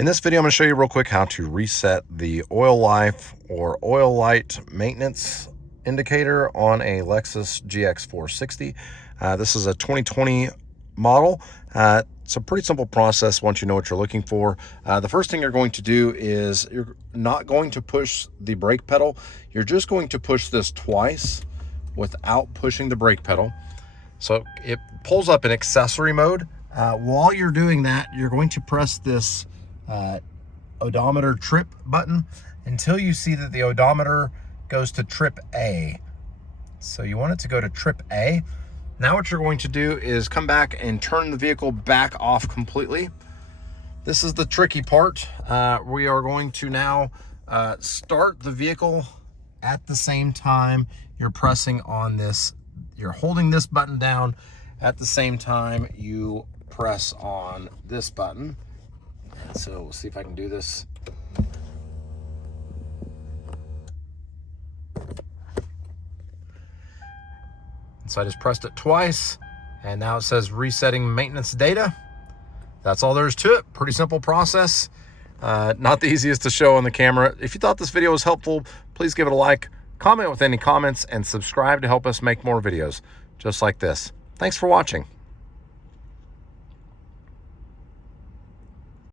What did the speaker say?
In this video, I'm going to show you real quick how to reset the oil life or oil light maintenance indicator on a Lexus GX460. This is a 2020 model. It's a pretty simple process once you know what you're looking for. The first thing you're going to do is you're not going to push the brake pedal. You're just going to push this twice without pushing the brake pedal. So it pulls up in accessory mode. While you're doing that, you're going to press this odometer trip button until you see that the odometer goes to trip A. So you want it to go to trip A. Now what you're going to do is come back and turn the vehicle back off completely. This is the tricky part. We are going to now start the vehicle at the same time you're pressing on this. You're holding this button down at the same time you press on this button. So we'll see if I can do this. So I just pressed it twice, and now it says resetting maintenance data. That's all there is to it. Pretty simple process. Not the easiest to show on the camera. If you thought this video was helpful, please give it a like, comment with any comments, and subscribe to help us make more videos just like this. Thanks for watching.